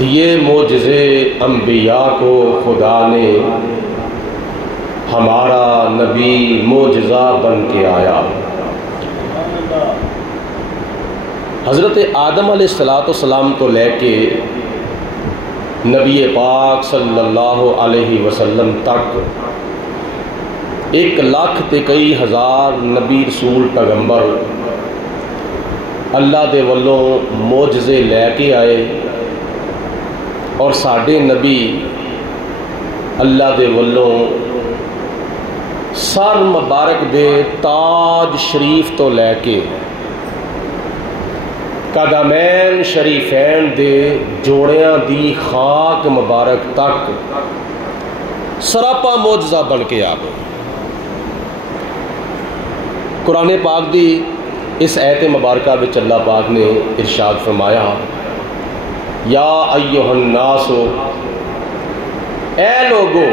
دیے معجزے انبیاء کو خدا نے، ہمارا نبی معجزہ بن کے آیا۔ حضرت آدم علیہ السلام کو لے کے نبی پاک صلی اللہ علیہ وسلم تک 1,00,000 نبی رسول پیغمبر اللہ دے والوں معجزے لے کے آئے، اور ساڈے نبی اللہ دے والوں سر مبارک دے تاج شریف تو لے کے قدمین شریفین دے جوڑیاں دی خاک مبارک تک سراپا معجزہ بن کے آ گئے۔ قرآن پاک دی اس آیت مبارکہ وچ اللہ پاک نے ارشاد فرمایا، یا ایھا الناس، اے لوگو،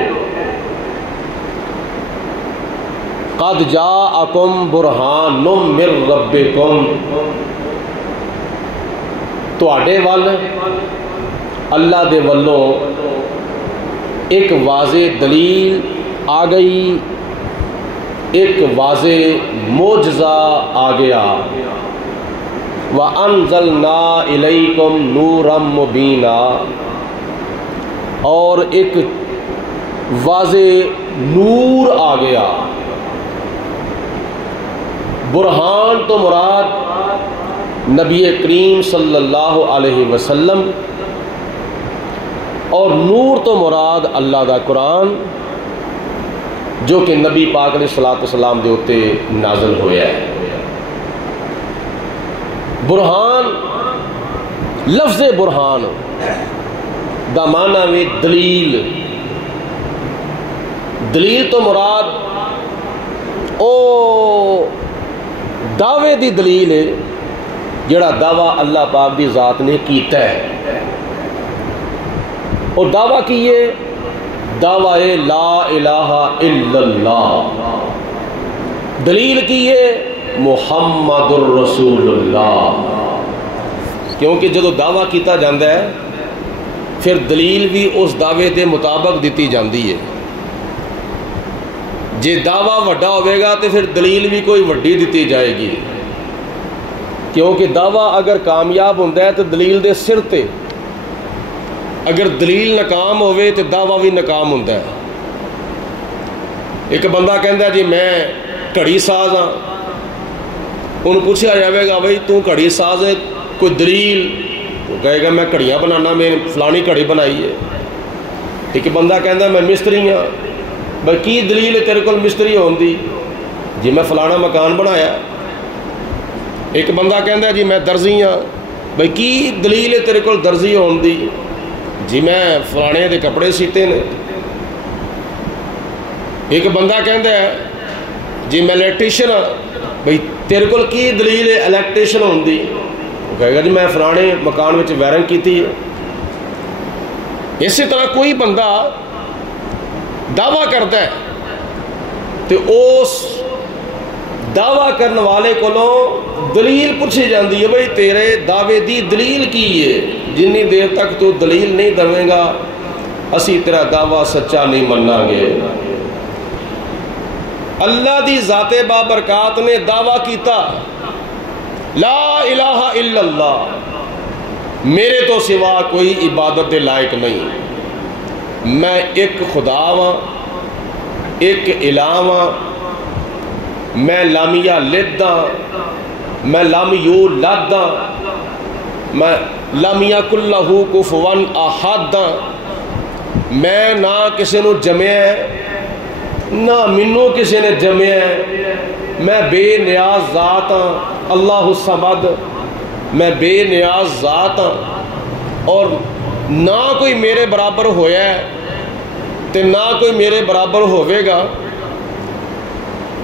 قد جاءکم برہان من ربکم، تواڈے ول اللہ دے والوں ایک واضح دلیل آ گئی، ایک واضح معجزہ آ گیا۔ وَأَنزَلْنَا إِلَيْكُمْ نُورًا مُبِينًا، اور ایک واضح نور آ گیا۔ برہان تو مراد نبی کریم صلی اللہ علیہ وسلم، اور نور تو مراد اللہ دا قرآن جو کہ نبی پاک علیہ الصلوۃ والسلام دے اوتے نازل ہویا ہے۔ برہان، لفظ برہان دا معنی وی دلیل، دلیل تو مراد او دعوے دی دلیل ہے جڑا دعویٰ اللہ پاک دی ذات نے کیتا ہے۔ اور دعویٰ کیے، دعویٰ لا الہ الا اللہ، دلیل کیے محمد الرسول اللہ، کیونکہ جدو دعویٰ کیتا جاندہ ہے پھر دلیل بھی اس دعوے دے مطابق دیتی جاندی ہے۔ جے دعویٰ وڈا ہوئے گا تو پھر دلیل بھی کوئی وڈی دیتی جائے گی، کیونکہ دعویٰ اگر کامیاب ہوندہ ہے تو دلیل دے سر تے، اگر دلیل ناکام ہوئے تو دعویٰ بھی ناکام ہوندہ ہے۔ ایک بندہ کہندہ ہے جی میں گھڑی ساز ہاں، انہوں پوچھا جائے گا بھائی تو گھڑی ساز ہے، کوئی دلیل؟ وہ کہے گا میں گھڑیاں بنانا، میں فلانی گھڑی بنائی ہے۔ ایک بندہ کہندہ ہے میں مستری ہاں، بھائی کی دلیل ہے تیرے کو مستری ہوندی؟ جی میں فلانا مکان بنایا۔ ایک بندہ کہندہ ہے جی میں درزی ہاں، بھائی کی دلیل ہے تیرے کو درزی ہوندی؟ جی میں فلانے دے کپڑے سیتے نے۔ ایک بندہ کہندہ ہے جی میں الیکٹریشن ہاں، بھائی تیرے کو کی دلیل ہے الیکٹریشن ہوندی؟ وہ کہے گا جی میں فلانے مکان وچ وائرنگ کیتی ہے۔ اسی طرح کوئی بندہ دعویٰ کرتا ہے تو اس دعویٰ کرنے والے کو دلیل پوچھی جاندی ہے، بھائی تیرے دعوے دی دلیل کی ہے؟ جنی دیر تک تو دلیل نہیں دویں گا اسی تیرا دعویٰ سچا نہیں مننا گے۔ اللہ دی ذات بابرکات نے دعویٰ کیتا لا الہ الا اللہ، میرے تو سوا کوئی عبادت دے لائق نہیں، میں ایک خدا ہاں، ایک الہ ہاں، میں لامیہ لد ہاں، میں لم یولد ہاں، میں لم یکن لہ کفوا احد ہاں، میں نہ کسی نو جمع ہے نہ منو کسی نے جمع ہے، میں بے نیاز ذات ہاں، اللہ الصمد، میں بے نیاز ذات ہاں، اور نہ کوئی میرے برابر ہویا ہے تے نہ کوئی میرے برابر ہوئے گا،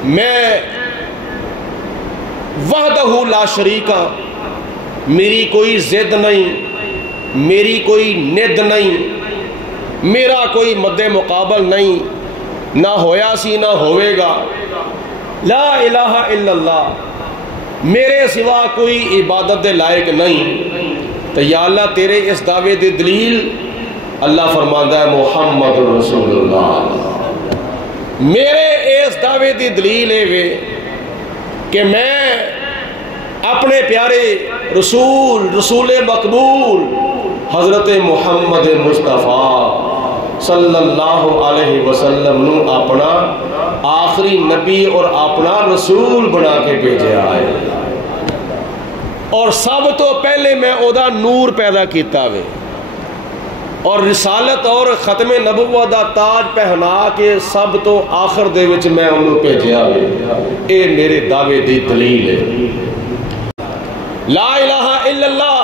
میں وحدہ لا شریک ہاں، میری کوئی ضد نہیں، میری کوئی ند نہیں، میرا کوئی مد مقابل نہیں، نہ ہویا سی نہ ہوئے گا، لا الہ الا اللہ، میرے سوا کوئی عبادت دے لائق نہیں۔ تو یا اللہ تیرے اس دعوے دی دلیل اللہ فرماندا ہے محمد رسول اللہ، میرے اس دعوے دی دلیل ہے وے کہ میں اپنے پیارے رسول مقبول حضرت محمد مصطفیٰ صلی اللہ علیہ وسلم نو اپنا آخری نبی اور اپنا رسول بنا کے بھیجا ہے، اور سب تو پہلے میں اودا نور پیدا کیتا وے اور رسالت اور ختم نبوت دا تاج پہنا کے سب تو آخر دے وچ میں انہوں بھیجا وے۔ اے میرے دعوے دی دلیل ہے۔ لا الہ الا اللہ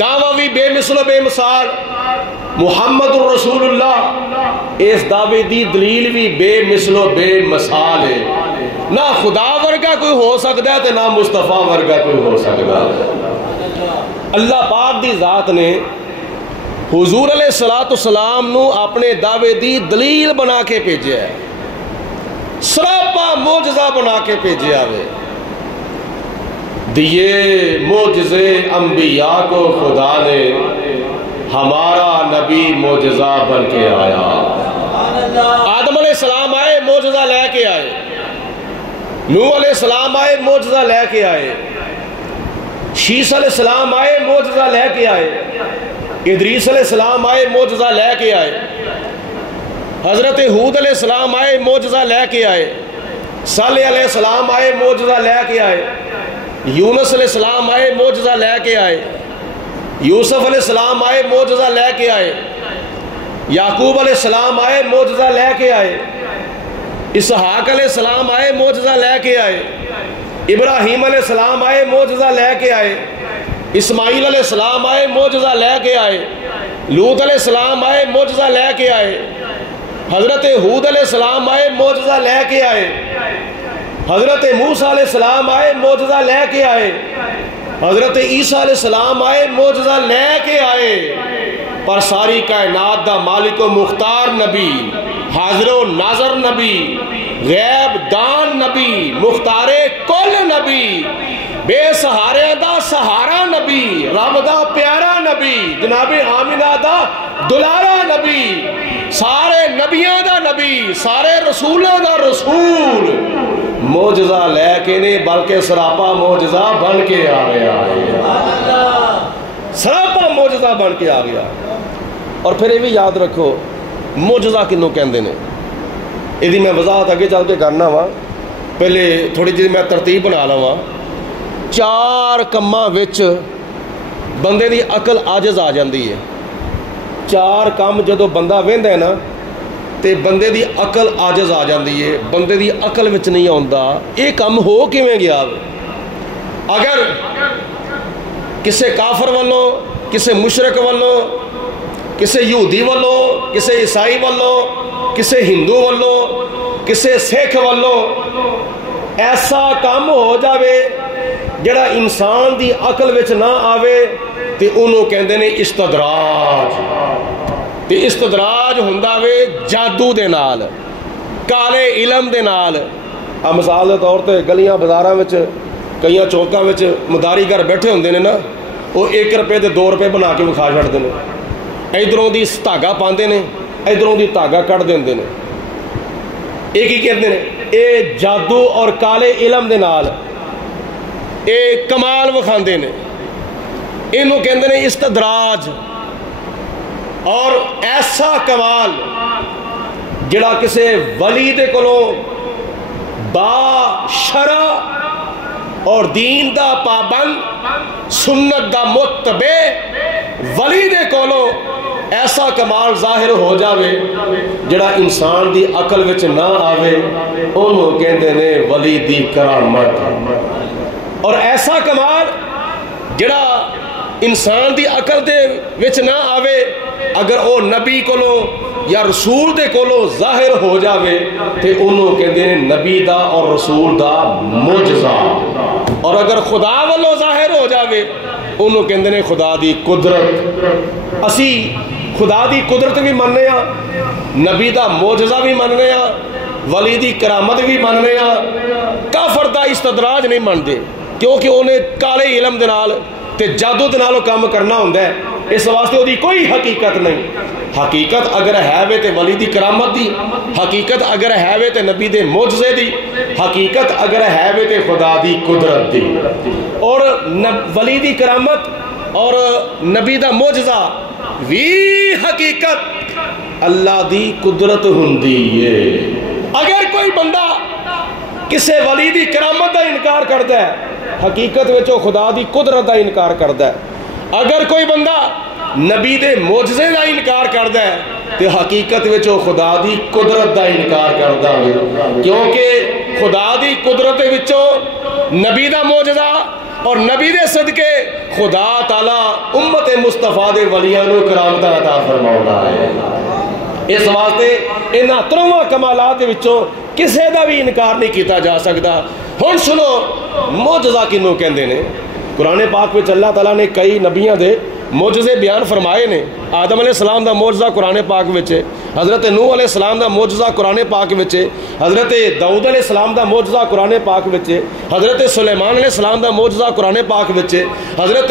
دعویٰ بھی بے مثل و بے مثال، محمد رسول اللہ اس دعوے دی دلیل بھی بے مثل و بے مثال ہے۔ نہ خدا ورگا کوئی ہو سکتا ہے تے نہ مصطفیٰ ورگا کوئی ہو سکتا ہے۔ اللہ پاک دی ذات نے حضور علیہ السلام نو اپنے دعوے دی دلیل بنا کے بھیجا ہے، سراپا معجزہ بنا کے بھیجا ہے۔ دیے معجزے انبیاء کو خدا نے، ہمارا نبی معجزہ بن کے آیا۔ آدم علیہ السلام آئے معجزہ لے کے آئے، نوح علیہ السلام آئے معجزہ لے کے آئے، شیس علیہ السلام آئے معجزہ لے کے آئے، ادریس علیہ السلام آئے معجزہ لے کے آئے، حضرت ہود علیہ السلام آئے معجزہ لے کے آئے، صالح علیہ السلام آئے معجزہ لے کے آئے، یونس علیہ السلام آئے معجزہ لے کے آئے، یوسف علیہ السلام آئے معجزہ لے کے آئے، یعقوب علیہ السلام آئے معجزہ لے کے آئے، اسحاق علیہ السلام آئے معجزہ لے کے آئے، ابراہیم علیہ السلام آئے معجزہ لے کے آئے، اسماعیل علیہ السلام آئے معجزہ لے کے آئے، لوط علیہ السلام آئے معجزہ لے کے آئے، حضرت ہود علیہ السلام آئے معجزہ لے کے آئے، حضرت موسیٰ علیہ السلام آئے معجزہ لے کے آئے، حضرت عیسیٰ علیہ السلام آئے معجزہ لے کے آئے، پر ساری کائنات دا مالک و مختار نبی، حاضر و ناظر نبی، غیب دان نبی، مختار کل نبی، بے سہارے دا سہارا نبی، رب دا پیارا نبی، جناب آمنہ دا دلارا نبی، سارے نبیاں دا نبی، سارے رسولوں دا رسول، معجزہ لے کے نہیں بلکہ سراپا معجزہ بن کے آ گیا ہے، سراپا معجزہ بن کے آ گیا۔ اور پھر یہ بھی یاد رکھو معجزہ کنوں کہندے نے، یہ میں وضاحت اگے چل کے کرنا وا، پہلے تھوڑی جی میں ترتیب بنا لوا۔ چار کماں وچ بندے دی عقل عاجز آ جاندی ہے، چار کام جدو بندہ ویندا ہے نا تے بندے دی عقل عاجز آ جاندی ہے، بندے دی عقل وچ نہیں آندا یہ کام ہو کیویں گیا۔ اگر کسے کافر والوں، کسے مشرک والوں، کسے یہودی والوں، کسے عیسائی والوں، کسے ہندو والوں، کسے سکھ والوں ایسا کام ہو جاوے جڑا انسان دی عقل وچ نہ آوے تے انہوں کہندے نے استدراج، تے استدراج ہوندا وے جادو دے نال، کالے علم دے نال۔ مثال دے طور تے گلیاں بازاراں وچ کئیاں چوکاں وچ مداری گھر بیٹھے ہوندے نے نا، وہ 1 روپے تے 2 روپے بنا کے وکھا چھڑدے نے، ادھروں دی دھاگا پاندے نے، ادھروں دی دھاگا کٹ دیندے نے، یہ کی کہندے نے اے جادو اور کالے علم دے نال اے کمال وکھاندے نے، انہوں کہندے نے استدراج۔ اور ایسا کمال جڑا کسے ولی دے کولوں با شرع اور دین دا پابند سنت دا متبع ولی دے کولوں ایسا کمال ظاہر ہو جاوے جڑا انسان دی عقل وچ نہ آوے انہوں کہندے نے ولی دی کرامت۔ اور ایسا کمال جڑا انسان دی عقل دے وچ نہ آوے اگر او نبی کولوں یا رسول دے کولوں ظاہر ہو جاوے تے انہوں کہندے نے نبی دا اور رسول دا معجزہ۔ اور اگر خدا والوں ظاہر ہو جاوے انہوں کہندے نے خدا دی قدرت۔ اسی خدا دی قدرت بھی مننے ہاں، نبی دا معجزہ بھی مننے ہاں، ولی دی کرامت بھی مننے ہاں، کافر دا استدراج نہیں مندے کیونکہ انہیں کالے علم دے نال تے جادو دے نالوں کام کرنا ہوندا ہے، اس واسطے وہ دی کوئی حقیقت نہیں۔ حقیقت اگر ہے وے تے ولی دی کرامت دی، حقیقت اگر ہے وے تے نبی دے معجزے دی، حقیقت اگر ہے وے تے خدا دی قدرت دی۔ اور ولی دی کرامت اور نبی دا معجزہ وی حقیقت اللہ دی قدرت ہوندی ہے۔ اگر کوئی بندہ کسے ولی دی کرامت دا انکار کرتا ہے، حقیقت وچ خدا دی قدرت دا انکار کرتا ہے۔ اگر کوئی بندہ نبی دے معجزے دا انکار کرتا ہے تے حقیقت وچ خدا دی قدرت دا انکار کرتا ہے، کیونکہ خدا دی قدرت وچوں نبی دا معجزہ اور نبی دے صدقے خدا تعالی امت مصطفیٰ دے ولیاں نو کرامت عطا فرماؤندا ہے۔ اس واسطے انہاں ترواں کمالات دے وچوں کسے دا بھی انکار نہیں کیتا جا سکتا۔ ہن سنو معجزہ کنوں کہندے نے؟ قرآن پاک وچ اللہ تعالیٰ نے کئی نبیاں دے معجزے بیان فرمائے نے۔ آدم علیہ السلام دا معجزہ قرآن پاک وچ ہے، حضرت نوح علیہ السلام دا معجزہ قرآن پاک وچ ہے، حضرت داؤد علیہ السلام دا معجزہ قرآن پاک وچ ہے، حضرت سلیمان علیہ السلام دا معجزہ قرآن پاک وچ ہے، حضرت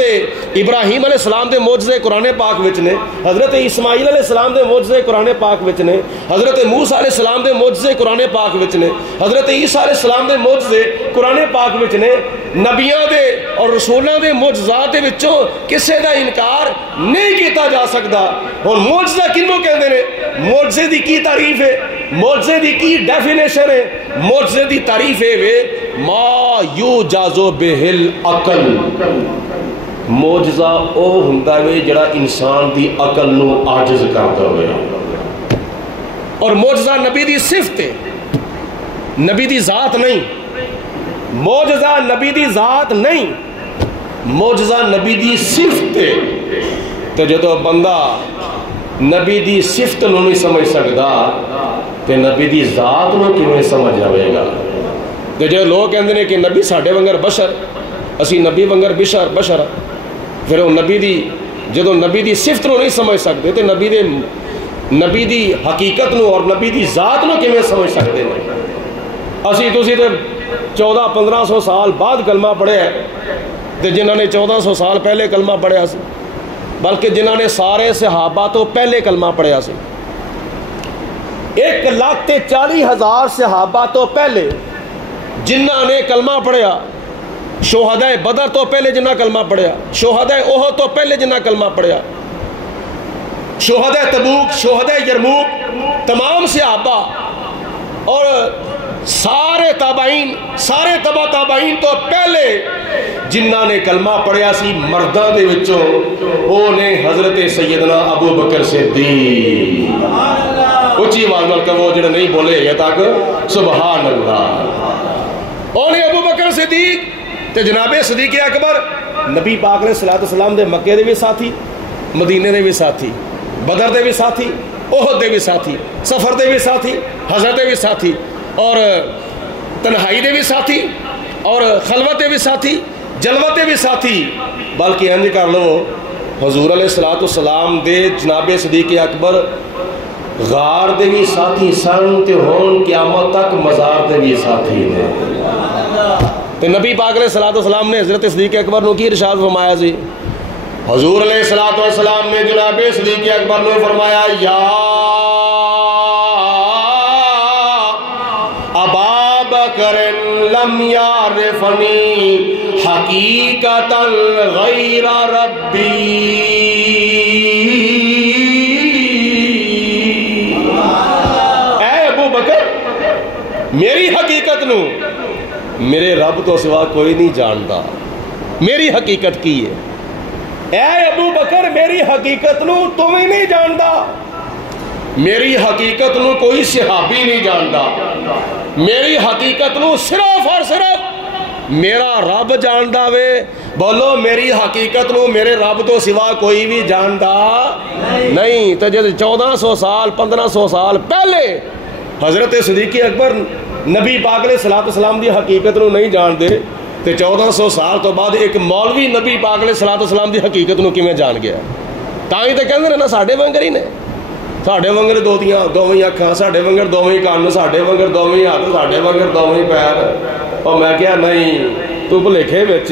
ابراہیم علیہ السلام دے معجزے قرآن پاک وچ نے، حضرت اسماعیل علیہ السلام دے معجزے قرآن پاک وچ نے، حضرت موسیٰ علیہ السلام دے معجزے قرآن پاک وچ نے، حضرت عیسیٰ علیہ السلام دے معجزے قرآن پاک وچ نے۔ نبیاں دے اور رسولاں دے معجزات دے وچوں کسے دا انکار نہیں کیتا جا سکتا۔ اور معجزہ کنوں کہندے نے؟ معجزے دی کی تعریف ہے؟ معجزے دی کی ڈیفینیشن ہے؟ معجزے دی تعریف ہے وے ما یوجازو بہل عقل۔ معجزہ او ہوندا وے جڑا انسان دی عقل نو عاجز کردا ہوئے۔ اور معجزہ نبی دی صفت ہے، نبی دی ذات نہیں۔ معجزہ نبی دی ذات نہیں، معجزہ نبی دی صفت ہے۔ تو جدو بندہ نبی دی صفت نو نہیں سمجھ سکتا تے نبی دی ذات نو کیویں سمجھ جاوے گا؟ تے جو لوگ کہندے نے کہ نبی ساڈے ونگر بشر، اسی نبی ونگر بشر، پھر وہ نبی دی جدو نبی دی صفت نو نہیں سمجھ سکتے تے نبی دی حقیقت نو اور نبی دی ذات نو کیویں سمجھ سکتے ہیں؟ اسی تسی تے 1400-1500 سال بعد کلمہ پڑھے ہے، تے جنہوں نے 1400 سال پہلے کلمہ پڑھیا سی، بلکہ جنہوں نے سارے صحابہ تو پہلے کلمہ پڑھیا سی۔ 1,40,000 صحابہ تو پہلے جنہوں نے کلمہ پڑھیا، شہدائے بدر تو پہلے جنہ کلمہ پڑھیا، شہدائے احد تو پہلے جنہ کلمہ پڑھیا، شہدائے تبوک، شہدائے یرموک، تمام صحابہ اور سارے تابعین، سارے تبع تابعین تو پہلے جنہ نے کلمہ پڑھیا سی مرداں دے وچوں وہ نے حضرت سیدنا ابو بکر صدیق۔ اچھی آواز نال کہو جڑے نہیں بولے یا تک سبحان اللہ۔ اور ابو بکر صدیق تے جناب صدیق اکبر نبی پاک علیہ السلام دے مکے دے بھی ساتھی، مدینے دے بھی ساتھی، بدر دے بھی ساتھی، احد دے بھی ساتھی، سفر دے بھی ساتھی، حضرت دے بھی ساتھی، اور تنہائی دے بھی ساتھی، اور خلوت دے بھی ساتھی، جلوت دے بھی ساتھی۔ بلکہ انج کر لو حضور علیہ السلام دے جناب صدیق اکبر غار دے بھی ساتھی سن تے ہون قیامت تک مزار دے بھی ساتھی نے۔ تے نبی پاک علیہ السلام نے حضرت صدیق اکبر نو کی ارشاد فرمایا سی؟ حضور علیہ السلام نے جناب صدیق اکبر نے فرمایا یا ابا بکر لم یعرفنی حقیقتا غیر ربی۔ اے ابو بکر میری حقیقت نو میرے رب تو سوا کوئی نہیں جانتا۔ میری حقیقت کی ہے؟ اے ابو بکر میری حقیقت نو تم ہی نہیں جانتا، میری حقیقت نو کوئی صحابی نہیں جانتا، میری حقیقت نو صرف اور صرف میرا رب جاندا وے۔ بولو میری حقیقت نو میرے رب تو سوا کوئی بھی جاندا نہیں۔ تو جب 1400 سال 1500 سال پہلے حضرت صدیق اکبر نبی پاک علیہ السلام دی حقیقت نو نہیں جانتے تے 1400 سال تو بعد ایک مولوی نبی پاک علیہ السلام دی حقیقت نو کیویں جان گیا؟ تاں ہی تے کہندے نے نا ساڈے ونگر ہی نے، ساڈے ونگر دوویں اکھاں، ساڈے ونگر دوویں کان، ساڈے ونگر دوویں ہاتھ، ساڈے ونگر دوویں پیر۔ اور میں کہیا نہیں تو بھلیکھے وچ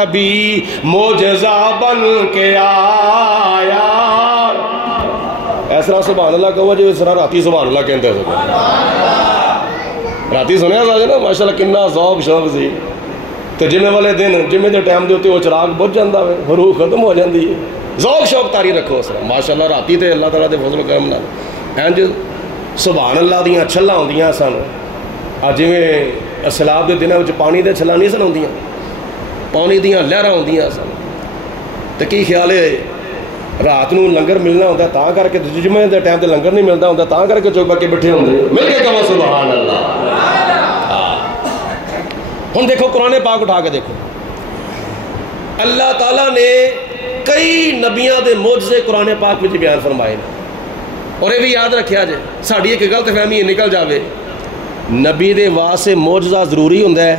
نبی معجزہ بن کے آیا. اس طرح سبحان اللہ کہو جو اس طرح راتی سبحان اللہ کہتے ہیں. راتی سنیا سا نا ماشاءاللہ کنا ذوق شوق سی. تو جمعے والے دن جمعے کے ٹائم دے وہ چراغ بجھ جاتا ہے, روح ختم ہو جاتی ہے. ذوق شوق تاری رکھو اس طرح ماشاءاللہ. راتی تے اللہ تعالیٰ دے فضل و کرم نال انج سبحان اللہ دیاں چھلاں ہوندیاں سن. جویں سیلاب کے دنوں میں پانی دے چھلاں نہیں سن ہوندیاں, پانی دیاں لہراں ہوندیاں سن. تو کی خیال ہے رات نو لنگر ملنا ہوتا ہے تاں کر کے, جمعے دے ٹائم تے لنگر نہیں ملتا ہوتا تاں کر کے چوک کے بیٹھے ہوندے. مل کے کہو سبحان اللہ. ہن دیکھو قرآن پاک اٹھا کے دیکھو, اللہ تعالیٰ نے کئی نبیاں دے معجزے قرآن پاک وچ بیان فرمائے. اور یہ بھی یاد رکھیا جے ساڈی ایک غلط فہمی نکل جاوے نبی دے واسطے معجزہ ضروری ہوندا ہے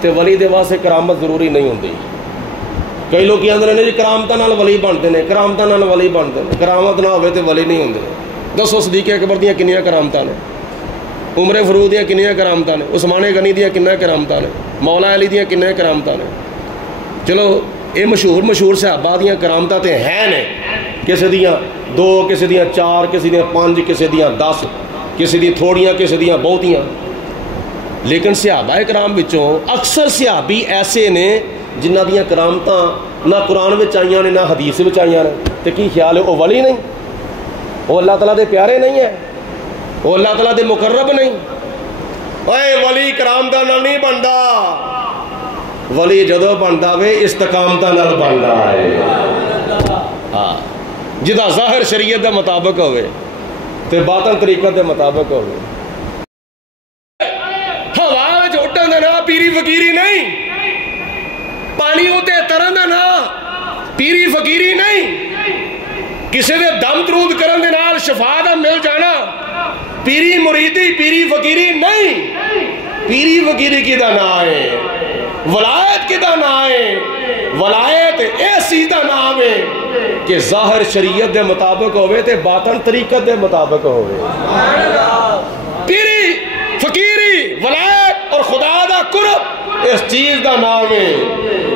تے ولی دے واسطے کرامت ضروری نہیں ہوندی. کئی لوگ کہندے نے جی کرامتاں نال ولی بنتے ہیں, کرامتاں نال ولی بنتے ہیں. کرامت نہ ہوئے تے ولی نہیں ہوندے. دسو صدیق اکبر دیاں کنیاں کرامتاں نے, عمر فاروق دیاں کنیاں کرامتاں نے, عثمان غنی دیاں کنیاں کرامتاں نے, مولا علی دیاں کنیاں کرامتاں نے. چلو یہ مشہور صحابہ دیاں کرامتاں تے ہیں نے, کسی دیاں 2, کسی دیاں 4, کسی دیاں 5, کسی دیاں 10, کسی دی تھوڑیاں کسی دیاں بہتیاں. لیکن صحابہ کرام وچوں اکثر صحابی ایسے نے جنہ دیاں کرامتاں نہ قرآن وچ آئیاں نے نہ حدیث وچ آئیاں نے. تے کی خیال ہے وہ ولی نہیں, وہ اللہ تعالیٰ دے پیارے نہیں ہے, وہ اللہ تعالیٰ دے مقرب نہیں. اے ولی کرامتاں نال نہیں بندا, ولی جدو بندا وے استقامتاں نال بندا ہے. ہاں جدا ظاہر شریعت دے مطابق ہوئے تے باطن طریقت دے مطابق ہوئے. ہوا وچ اٹھن دا نا پیری فقیری نہیں, پانی اتے ترن دا نا پیری فقیری نہیں, کسی دے دم درود کرن دے نال شفا دا مل جانا پیری مریدی پیری فقیری نہیں. پیری فقیری کی دا نا ہے, ولایت کی دا نا ہے. ولایت ایسی دا نام ہے کہ ظاہر شریعت دے مطابق ہوئے تے باطن طریقت دے مطابق ہوئے. پیری فقیری ولایت اور خدا دا قرب اس چیز دا نام ہے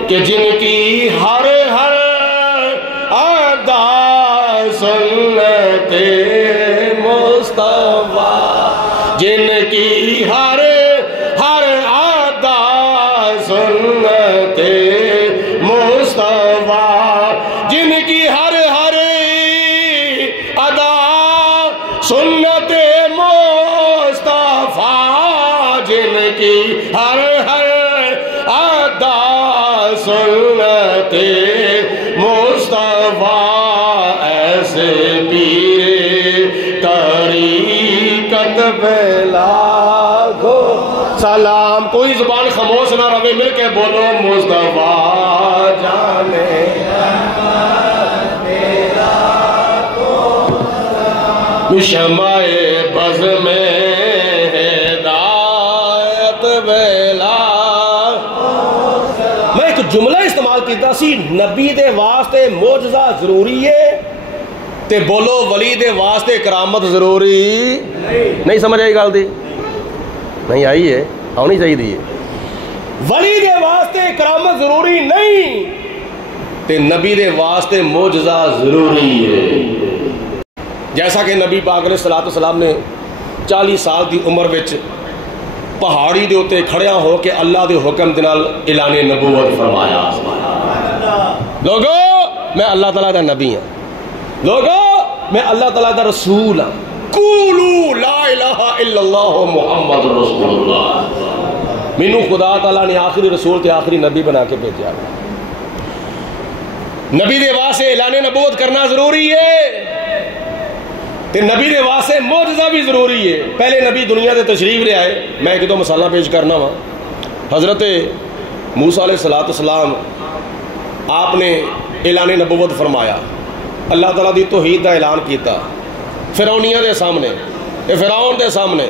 کہ جن کی ہر ہر ادا سنت مصطفیٰ, جن کی ہر ہر ادا سنت مصطفیٰ, جن کی ہر ہر ادا سنت مصطفیٰ, جن کی ہر ہر ادا سنت مصطفیٰ, ایسے پیر طریقت پہ لاکھو سلام. کوئی زبان خاموش نہ رہے, مل کے بولو مصطفیٰ جانے شمع بز میں ہدایت ویلا. میں ایک جملہ استعمال کیتا سی, نبی دے واسطے معجزہ ضروری ہے تے بولو ولی دے واسطے کرامت ضروری نہیں. سمجھ آئی گل دی نہیں آئی ہے, آنی چاہیے. ولی دے واسطے کرامت ضروری نہیں تے نبی دے واسطے معجزہ ضروری ہے. جیسا کہ نبی پاک علیہ السلام نے 40 سال دی عمر وچ پہاڑی دے اتے کھڑیاں ہو کے اللہ دے حکم دے نال اعلان نبوت فرمایا. لوگو میں اللہ تعالیٰ دا نبی ہوں, لوگو میں اللہ تعالیٰ دا رسول ہوں. قولوا لا الہ الا اللہ محمد رسول اللہ. مینوں خدا تعالیٰ نے آخری رسول تے آخری نبی بنا کے بھیجا. نبی دے واسطے اعلان نبوت کرنا ضروری ہے تے نبی دے واسطے معجزہ بھی ضروری ہے. پہلے نبی دنیا دے تشریف لے آئے. میں ایک دو مسئلہ پیش کرنا وا. حضرت موسیٰ علیہ السلام آپ نے اعلان نبوت فرمایا, اللہ تعالیٰ دی توحید دا اعلان کیتا فرعونیاں دے سامنے, فرعون دے سامنے.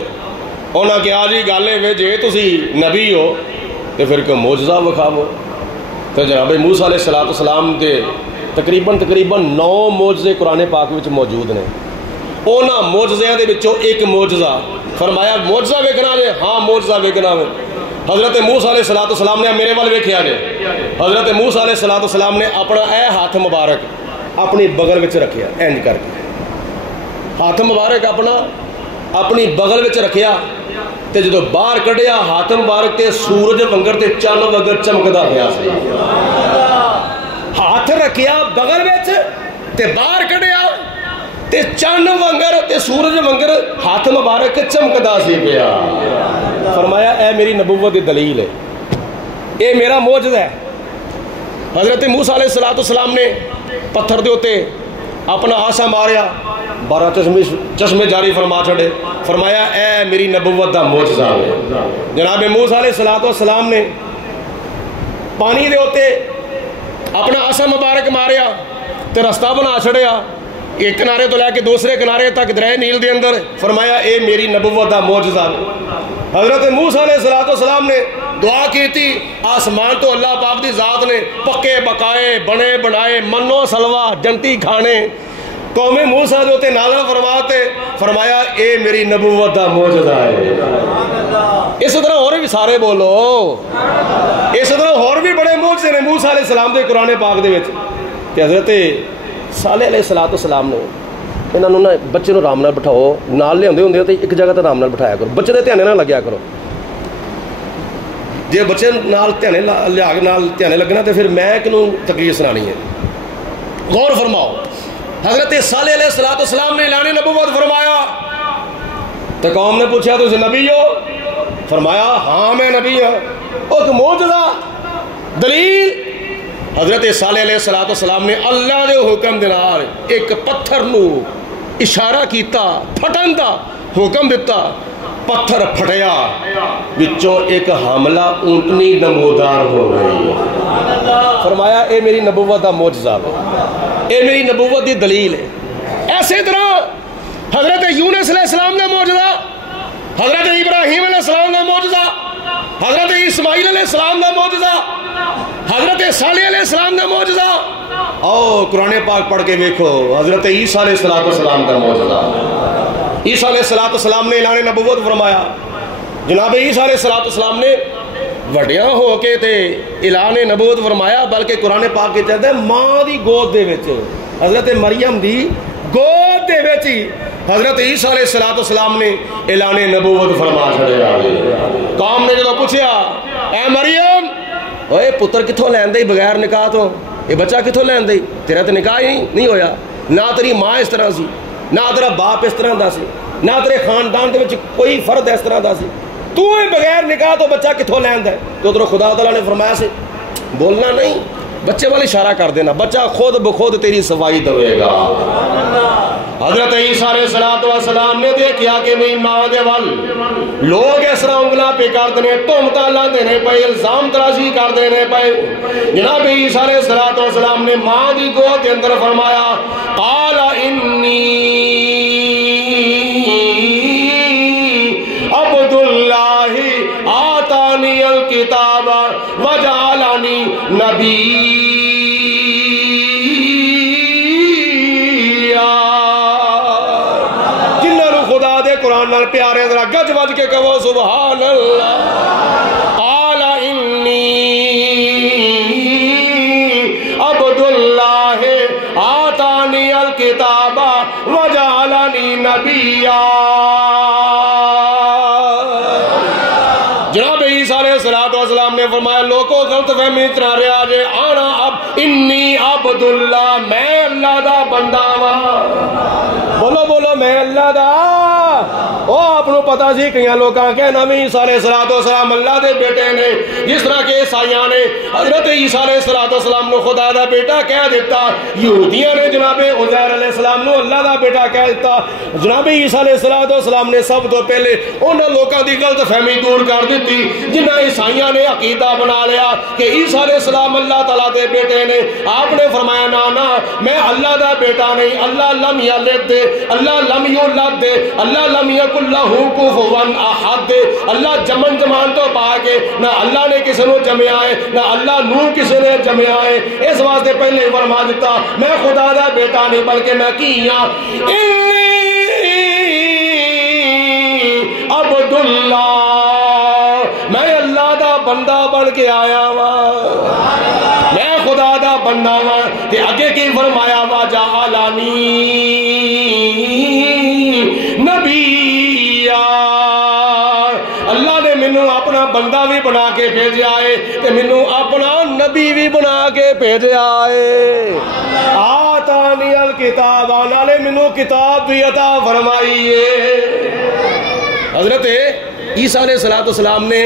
انہاں کہا جی گل ہے جے تسی نبی ہو تے پھر کوئی معجزہ وکھاؤ. تو جناب موسیٰ علیہ السلام دے تقریباً 9 معجزے قرآن پاک وچ موجود نے. اونا معجزیاں دے وچوں ایک معجزہ فرمایا معجزہ ویکھنا ہے, ہاں معجزہ ویکھنا ہے. حضرت موسیٰ علیہ السلام نے میرے وال ویکھیا جے حضرت موسیٰ علیہ السلام نے اپنا اے ہاتھ مبارک اپنی بغل وچ رکھیا اینج کر کے ہاتھ مبارک اپنی بغل وچ رکھیا تے جدو باہر کڈیا ہاتھ مبارک تے سورج ونگر تے چن ونگر چمکدا پیا سی ہاتھ رکھیا بغل وچ تے باہر کڈیا تے چن ونگر تے سورج ونگر ہاتھ مبارک چمکدا سی پیا فرمایا اے میری نبوت دی دلیل ہے اے میرا معجزہ ہے حضرت موسیٰ علیہ السلام نے پتھر دے اوتے اپنا آسا ماریا 12 چشمے جاری فرما چھڑے فرمایا اے میری نبوت دا معجزہ ہے جناب موسیٰ علیہ السلام نے پانی دے اوتے اپنا آسا مبارک ماریا تے رستہ بنا چھڑیا ایک کنارے تو لے کے دوسرے کنارے تک دریا نیل دے اندر فرمایا اے میری نبوت دا معجزہ حضرت موسیٰ علیہ السلام نے دعا کی تھی آسمان تو اللہ پاک دی ذات نے پکے بکائے بنے بنائے منو سلوا جنتی کھانے قوم موسیٰ جو تے نازل فرماتے فرمایا اے میری نبوت دا معجزہ ہے اس طرح اور بھی سارے بولو اس طرح اور بھی بڑے معجزے نے موسیٰ علیہ السلام دے قرآن پاک دے وچ کہ حضرت صالح علیہ السلام نے انہوں نے بچے نو آرام نال بٹھاؤ نال لے ہوندے تو ایک جگہ تے آرام نال بٹھایا کرو بچے دے دھیانے نہ لگیا کرو جے بچے نال دھیانے لگنا تو پھر میں کنوں تقریر سنانی ہے غور فرماؤ حضرت صالح علیہ السلام نے اعلان نبوت فرمایا تو قوم نے پوچھا تو نبی ہو فرمایا ہاں میں نبی ہوں ایک معجزہ دلیل حضرت صالح علیہ السلام نے اللہ دے حکم دے نال ایک پتھر نو اشارہ کیتا پھٹن دا حکم دیتا پتھر پھٹیا وچوں ایک حاملہ اونٹنی نمودار ہو گئی فرمایا اے میری نبوت دا معجزہ ہے اے میری نبوت دی دلیل ہے ایسے طرح حضرت یونس علیہ السلام دا معجزہ حضرت ابراہیم علیہ السلام دا معجزہ حضرت اسماعیل علیہ السلام دا معجزہ حضرت صالح علیہ السلام دا معجزہ او قرآن پاک پڑھ کے دیکھو حضرت عیسیٰ علیہ السلام دا معجزہ عیسیٰ علیہ السلام نے اعلان نبوت فرمایا جناب عیسیٰ علیہ السلام نے وڈیاں ہو کے تے اعلان نبوت فرمایا بلکہ قرآن پاک کے چلتا ہے ماں دی گود دے وچ حضرت مریم دی گود دے وچ حضرت عیسیٰ علیہ السلام نے اعلان نبوت فرما چھڑیا قوم نے جدو پوچھیا اے مریم اوے پتر کتھوں لین دے بغیر نکاح تو یہ بچہ کتھوں لین دے تیرا تو نکاح ہی نہیں ہویا نہ تیری ماں اس طرح سی نہ تیرا باپ اس طرح دا سی نہ تیرے خاندان دے وچ کوئی فرد اس طرح دا سی تو بغیر نکاح تو بچہ کتھوں لین دے تو ادھر خدا تعالیٰ نے فرمایا سے بولنا نہیں بچے والا اشارہ کر دینا بچہ خود بخود تیری صفائی دوے گا حضرت عیسیٰ علیہ السلام نے دیکھیا کہ میری ماں دے وال لوگ اس طرح انگلا پہ کر دینے تہمتاں لا دینے پے الزام تراشی کر دینے پے جناب عیسیٰ علیہ السلام نے ماں دی گود کے اندر فرمایا قال انی عبد اللہ آتانی الکتاب وجعلنی نبیّا جنہوں خدا دے قرآن نال پیارے ذرا گج وج کے کہو سبحان اللہ قال انی عبد اللہ آتانی الکتاب وجعلنی نبیّا جناب عیسیٰ علیہ السلام نے فرمایا لوگوں غلط فہمی اتنا رہا جے آنا اب انی عبداللہ میں اللہ دا بندہ ہاں بولو بولو میں اللہ دا او آپ نو پتا سی کئیاں لوگاں کہنا بھی عیسیٰ علیہ السلام اللہ دے بیٹے نے جس طرح کے عیسائیاں نے حضرت عیسیٰ علیہ السلام نو خدا دا بیٹا کہہ دیتا یہودیاں نے جناب عزیر علیہ السلام نو اللہ دا بیٹا کہہ دیتا جناب عیسیٰ علیہ السلام نے سب تو پہلے انہاں لوگاں دی غلط فہمی دور کر دیتی جنہاں عیسائیاں نے عقیدہ بنا لیا کہ عیسیٰ علیہ السلام اللہ تعالیٰ دے بیٹے نے آپ نے فرمایا نا میں اللہ دا بیٹا نہیں اللہ لم یلد دے اللہ لم یولد دے اللہ لم یکن لہ کفوا احد دے اللہ جمن جمان تو پا کے نہ اللہ نے کسی نو جمیا ہے نہ اللہ نو کسی نے جمیا ہے اس واسطے پہلے فرما دیتا میں خدا دا بیٹا نہیں بلکہ میں کی ہاں عبداللہ میں اللہ کے آیا وا میں خدا دا بندہ وا تے اگے کی فرمایا وا جعلنی نبیا اللہ نے مینوں اپنا بندہ بھی بنا کے بھیجا ہے تے مینوں اپنا نبی بھی بنا کے بھیجا ہے آتانی الکتاب نالے مینوں کتاب بھی عطا فرمائی ہے حضرت عیسیٰ علیہ السلام نے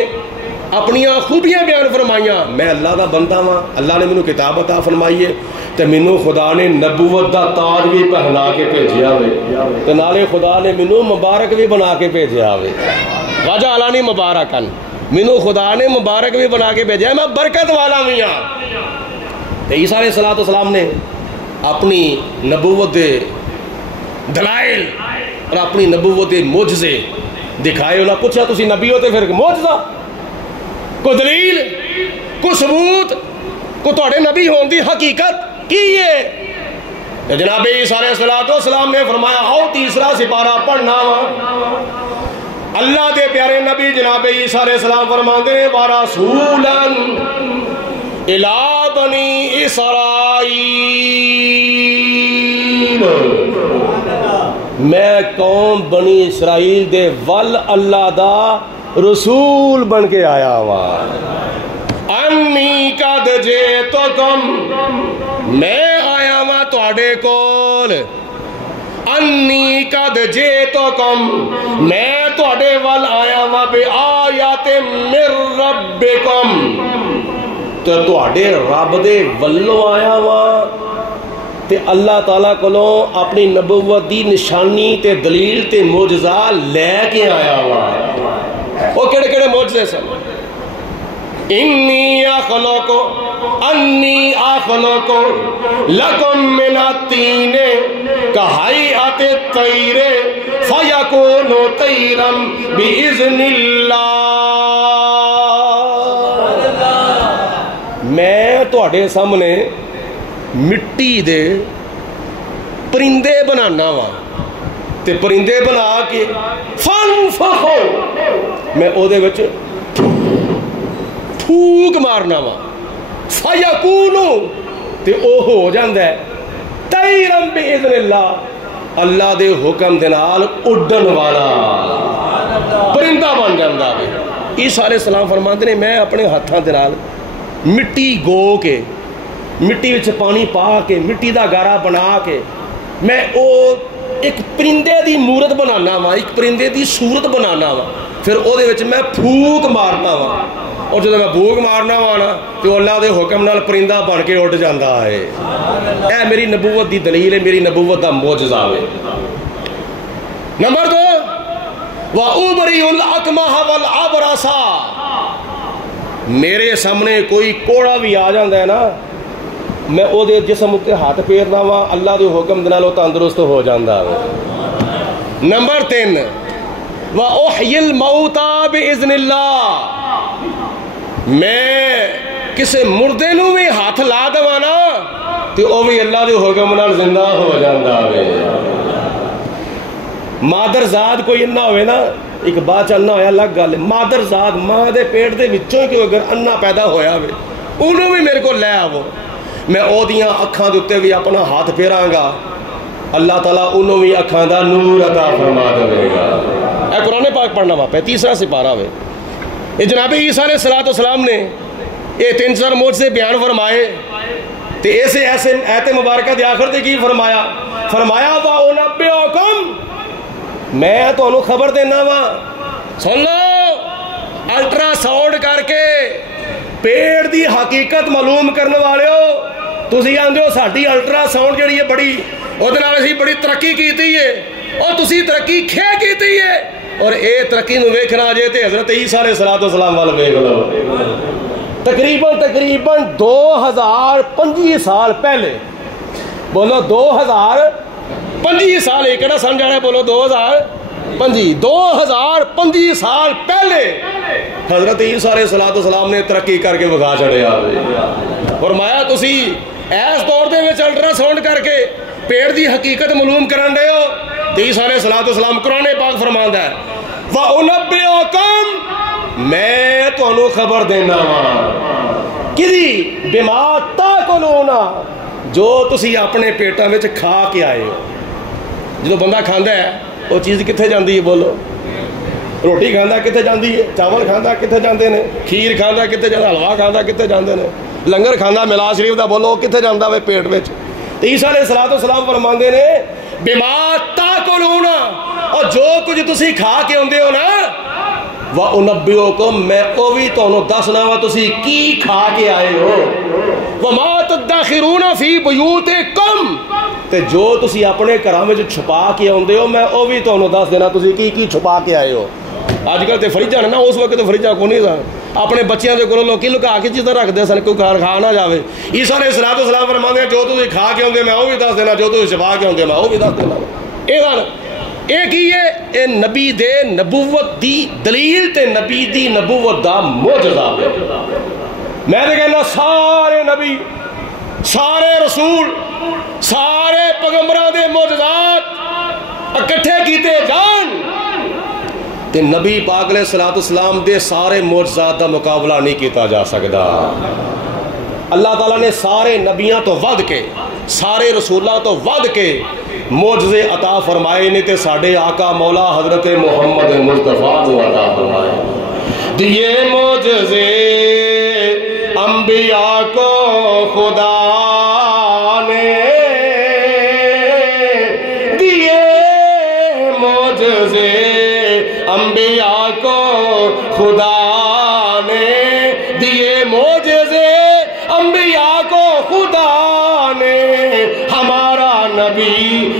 اپنی خوبیاں بیان فرمائیاں میں اللہ دا بندہ ہاں اللہ نے مینوں کتاب عطا فرمائی ہے تے مینوں خدا نے نبوت دا تاج بھی پہنا کے بھیجیا ہوئے تے نالے خدا نے مینوں مبارک بھی بنا کے بھیجیا ہوئے وجعلنی مبارکن مینوں خدا نے مبارک بھی بنا کے بھیجا ہے میں برکت والا بھی ہاں تے عیسیٰ علیہ السلام نے اپنی نبوت دے دلائل اور اپنی نبوت دے معجزے دکھائے انہاں پوچھا تسی نبی ہو تے پھر معجزہ کوئی دلیل کوئی ثبوت کوئی تہاڈے نبی ہون دی حقیقت کی ہے جناب عیسیٰ علیہ السلام نے فرمایا آؤ تیسرا سپارہ پڑھنا وا اللہ دے پیارے نبی جناب عیسیٰ علیہ السلام فرماندے نے ورسولا الی بنی اسرائیل میں قوم بنی اسرائیل دے ول اللہ دا رسول بن کے آیا وا انی قد جئتکم میں آیا وا تواڈے کول انی قد جئتکم میں تواڈے ول آیا وا بآیات من ربکم تو تواڈے رب دے ولوں آیا وا تے اللہ تعالیٰ کولوں اپنی نبوت دی نشانی تے دلیل تے معجزہ لے کے آیا وا وہ کیڑے کیڑے معجزے سن انی اخلق لکم من الطین کہیئۃ الطیر فیکون طیرا باذن اللہ میں تواڈے سامنے مٹی دے پرندے بنانا وا تے پرندے بنا کے فانفخو میں او دے وچ پھوک مارنا وا فیکونو تے او ہو جاندا ہے طیرم باذن اللہ اللہ دے حکم دے نال اڈن والا پرندہ بن جاندا ہے عیسیٰ علیہ السلام فرماندے نے میں اپنے ہتھاں دے نال مٹی گو کے مٹی وچ پانی پا کے مٹی دا گارا بنا کے میں او ایک پرندے دی مورت بنانا وا ایک پرندے دی صورت بنانا وا پھر او دے وچ میں پھوک مارنا وا اور جب میں پھوک مارنا وا نا تو اللہ دے حکم نال پرندہ بن کے اڑ جاندا ہے اے میری نبوت دی دلیل ہے میری نبوت دا معجزہ ہے نمبر 2 وَأُبْرِئُ الْأَكْمَحَ وَالْأَبْرَصَ میرے سامنے کوئی کوڑا بھی آ جاندا ہے نا میں او دے جسم اتے ہاتھ پھیرنا وا اللہ دے حکم دے نال او تندرست ہو جاندا ہے نمبر 3 وَأُحْيِي الْمَوْتَى بِإِذْنِ اللَّهِ میں کسے مردے نو بھی ہاتھ لا دواں نا تے او بھی اللہ دے حکم نال زندہ ہو جاندا ہے مادر زاد کوئی انہ ہوئے نا ایک بات چلنا ہویا الگ گل مادر زاد ماں دے پیٹ دے وچوں کہ اگر انہ پیدا ہویا ہوئے انہوں بھی میرے کو لے آو میں او دیاں اکھاں دے اتے بھی اپنا ہاتھ پھیراں گا اللہ تعالیٰ انہوں بھی اکھاں دا نور عطا فرما دے گا اے قرآن پاک پڑھنا واپے تیسرا سپارہ ہوئے یہ جناب عیسیٰ علیہ السلام نے یہ 3 معجزے بیان فرمائے تے ایسے ایت مبارکہ دے آخر تے کی فرمایا وَأُنَبِّئُكُم میں تو انہوں خبر دینا وا سن لو الٹرا ساؤنڈ کر کے پیڑ دی حقیقت معلوم کرنے والے ہو تسی آندے ہو ساڈی الٹرا ساؤنڈ جڑی ہے بڑی اودے نال اسی بڑی ترقی کیتی ہے اور تسی ترقی کھے کیتی ہے اور اے ترقی نو ویکھنا جے تے حضرت عیسیٰ علیہ السلام وال ویکھ لو تقریباً 2025 سال پہلے بولو 2025 سال ایک کہڑا سن جانا ہے بولو 2025 سال پہلے حضرت عیسیٰ علیہ السلام نے ترقی کر کے بگا چڑھیا فرمایا تسی ایس دور دے وچ الٹرا ساؤنڈ کر کے پیڑ دی حقیقت معلوم کرن دے ہو تے عیسیٰ علیہ السلام قرآن پاک فرماندا ہے وَأُنَبِّئُكُم میں تانوں خبر دینا وا کدی بما تاکلون جو تسی اپنے پیٹاں وچ کھا کے آئے ہو. جدو بندہ کھاندا ہے وہ چیز کتنے جاندی ہے؟ بولو. روٹی کھانا کتنے جاندی ہے؟ چاول کھانا کتنے جاندے نے؟ کھیر کھانا کتنے جانا؟ حلوا کھانا کتنے جاندے نے؟ لنگر کھانا ملاز شریف دا بولو کتنے جاندا وے پیٹ وچ؟ عیسیٰ علیہ الصلوۃ والسلام فرماندے نے بما تاکلون اور جو کچھ تسی کھا کے ہوندے ہو نا وَأُنَبِّئُكُم میں او بھی تانوں دسنا وا تسی کی کھا کے آئے ہو. وَمَا تَدَّخِرُونَ فِي بُيُوتِكُم تے جو تسی اپنے گھراں وچ چھپا کے آندے ہو میں او بھی تانوں دس دینا تسی کی چھپا کے آئے ہو. اج کل تے فریجاں نا اس وقت فریجاں کو نہیں سن. اپنے بچیاں دے کولوں لوکی لکا کے چیزاں رکھ دے سن کوئی کھا نہ جاوے. عیسیٰ علیہ الصلوۃ والسلام فرماندے جو تسی کھا کے آندے میں او بھی دس دینا جو تسی چھپا کے آندے میں او بھی دس دینا. اے کی ہے اے نبی دے نبوت دی دلیل تے نبی دی نبوت دا معجزہ. میں تے کہنا سارے نبی سارے رسول سارے پیغمبراں دے معجزات اکٹھے کیتے جان تے نبی پاک علیہ الصلوۃ والسلام دے سارے معجزات دا مقابلہ نہیں کیتا جا سکدا. اللہ تعالیٰ نے سارے نبیاں تو ود کے سارے رسولاں تو ود کے معجزے عطا فرمائے نے تے ساڈے آقا مولا حضرت محمد مصطفیٰ کو عطا فرمائے. دیے معجزے انبیاء کو خدا نے دیے معجزے انبیاء کو خدا نے دیے معجزے انبیاء کو خدا نے ہمارا نبی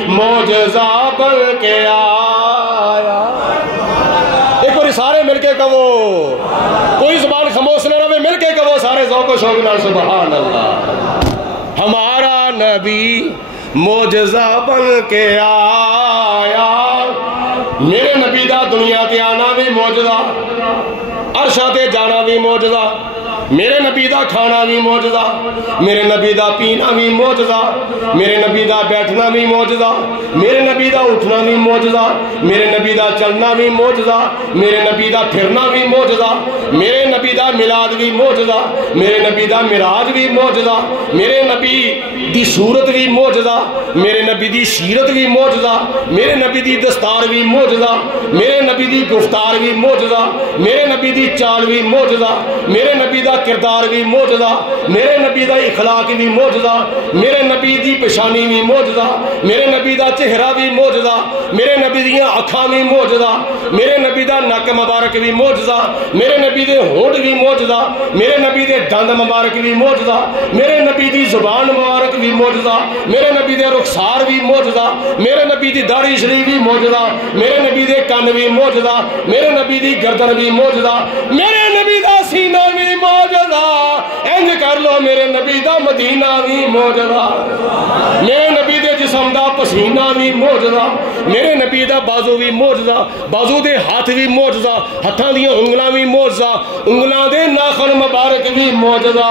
معجزہ بن کے آیا. ایک بار سارے مل کے کہو کوئی زبان خاموش نہ رہے مل کے کہو سارے ذوق و شوق نال سبحان اللہ. ہمارا نبی معجزہ بن کے آیا. میرے نبی دا دنیا تے آنا بھی معجزہ عرشاں تے جانا بھی معجزہ. میرے نبی دا کھانا بھی معجزہ میرے نبی دا پینا بھی معجزہ میرے نبی دا بیٹھنا بھی معجزہ میرے نبی دا اٹھنا بھی معجزہ میرے نبی دا چلنا بھی معجزہ میرے نبی دا پھرنا بھی معجزہ میرے نبی دا میلاد بھی معجزہ میرے نبی دا معراج بھی معجزہ میرے نبی دی صورت بھی معجزہ میرے نبی دی سیرت بھی معجزہ میرے نبی دی دستار بھی معجزہ میرے نبی دی گفتار بھی معجزہ میرے نبی دی چال بھی معجزہ میرے نبی دا کردار بھی معجزہ میرے نبی دا اخلاق بھی معجزہ میرے نبی دی پیشانی بھی معجزہ میرے نبی دا چہرہ بھی معجزہ میرے نبی دیاں اکھاں بھی معجزہ میرے نبی دا نک مبارک بھی معجزہ میرے نبی دے ہونٹ بھی معجزہ میرے نبی دے دند مبارک بھی معجزہ میرے نبی دی زبان مبارک بھی معجزہ میرے نبی دے رخسار بھی معجزہ میرے نبی دی داڑھی شریف بھی معجزہ میرے نبی دے کان بھی معجزہ میرے نبی دی گردن بھی معجزہ میرے نبی دا سینہ بھی معجزہ انج کر لو میرے نبی دا مدینہ بھی معجزہ میرے نبی دے جسم دا پسینہ بھی معجزہ میرے نبی دا بازو بھی معجزہ بازو دے ہاتھ بھی معجزہ ہتھاں دیاں انگلاں بھی معجزہ انگلاں دے ناخن مبارک بھی معجزہ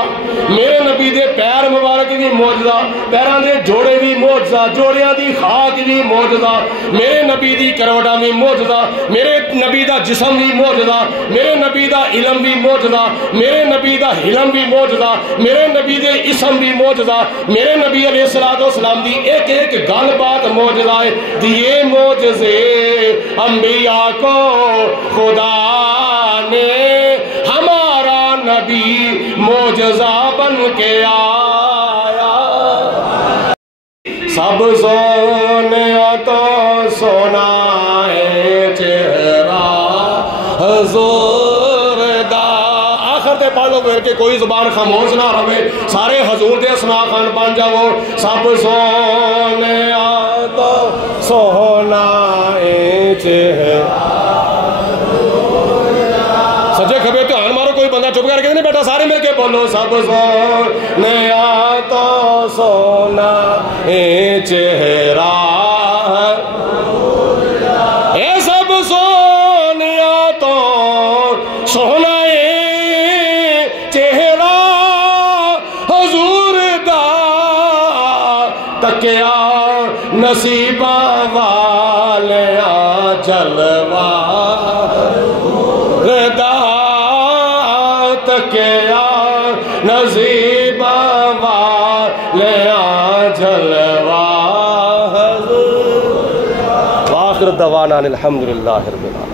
میرے نبی دے پیر مبارک بھی معجزہ پیراں دے جوڑے بھی معجزہ جوڑیاں دی خاک بھی معجزہ میرے نبی دی کروٹاں بھی معجزہ میرے نبی دا جسم بھی معجزہ میرے نبی دا علم بھی معجزہ میرے نبی دا حلم بھی معجزہ میرے نبی دے اسم بھی معجزہ میرے نبی علیہ الصلوۃ والسلام دی ایک ایک گل بات معجزہ ہے. دیے معجزے انبیاء کو خدا نے ہمارا نبی معجزہ بن کے آیا. سب سونے تو سونا ہے چہرہ حضور دا. آخر تے پڑھ لو پھر کہ کوئی زبان خاموش نہ رہے سارے حضور دے اسماء خان بن جاؤ. سب سونے تو سونا ہے چہرہ. سجے کھبے دھیان مارو کوئی بندہ چپ کر کے نہیں بیٹھا سارے مل کے بولو. سب سونے تو سونا ہے چہرہ اے سب سونے تو سونا چہرہ حضور دا تکیا نصیبہ والیاں جلوہ دا تکیا نصیب والیا جلوہ حضور. وآخر دعوانا الحمدللہ رب العالمین.